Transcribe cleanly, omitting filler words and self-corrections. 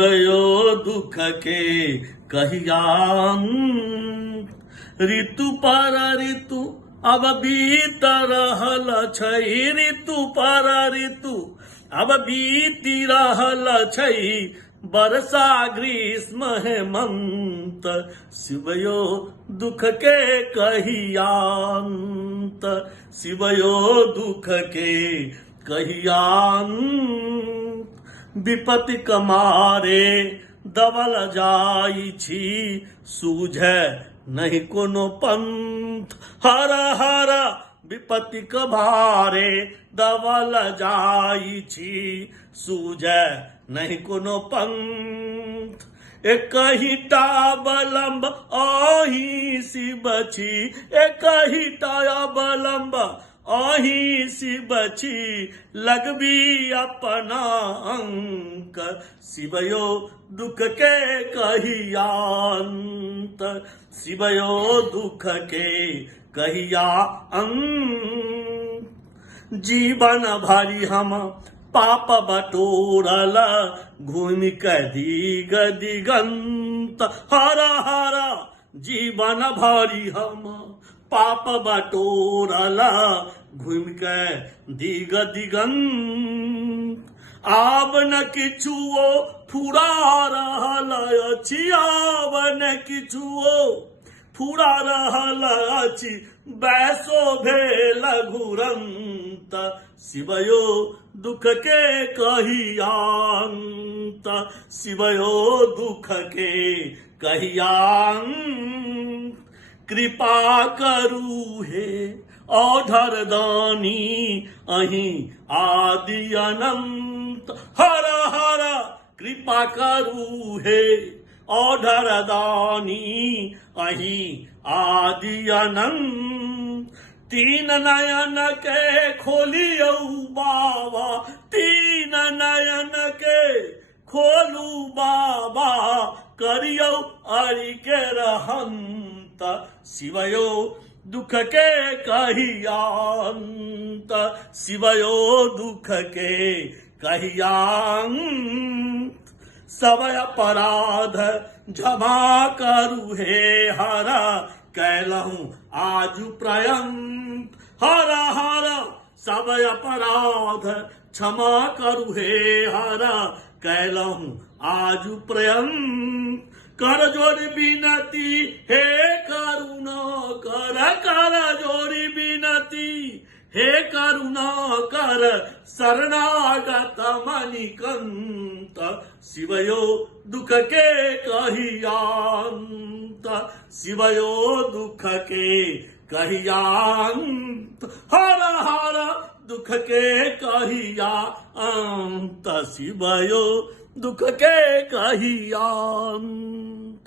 शिवयो दुख के कहियान। ऋतु पर ऋतु अब बीत रहल छै, ऋतु पर ऋतु अब बीती रहल छै, वर्षा ग्रीष्म हेमंत शिवयो दुख के कहियान्त, शिवयो दुख के कहियान्त। विपत्ति कमारे दबल जाइ छी, सूझे नहीं कोनो पंथ, हर हर विपत्ति कमारे दबल जाइ छी, सूझे नहीं कोनो पंथ। एक ही टाबलंब आही शिव छी, एक ही टाबलंब आही शिव छी, लगबी अपना अंक शिवयो दुख के कहियान्त, शिवयो दुख के कहियान्त। जीवन भरि हम पाप बटोरल, घूमि के दिग दिगंत, हर हर जीवन भरि हम पाप बटोरल, घूमि के दिग दिगंत। आब न किछुओ फुरा रहल अछि, आब न किछुओ फुरा रहल अछि, बैसो भेल घुरंत शिवयो दुख के कहियान्त, शिवयो दुख के कहियान्त। कृपा करू हे औढर दानी अहि आदि अनंत, हर हर कृपा करू हे औढर दानी अहि आदि अनंत। तीन नयन के खोलियौ बाबा, तीन नयन के खोलू बाबा, करियौ अरि के रहंत शिवयो दुख के कहियान्त, शिवयो दुख के कहियान्त। सब अपराध क्षमा करू हे हर, कैलहु आजु प्रयंत, हर हर सब अपराध क्षमा करू हे हर, कैलहु आजु प्रयंत। कर जोड़ विनती हे करुणा कर, कर जोड़ी विनती हे करुणा कर, शरणागत मणिकंत शिवयो दुख के कहियान्त, शिवयो दुख के कहियान्त, हर हर दुख के कहियान्त, शिवयो दुख के कहियान्त।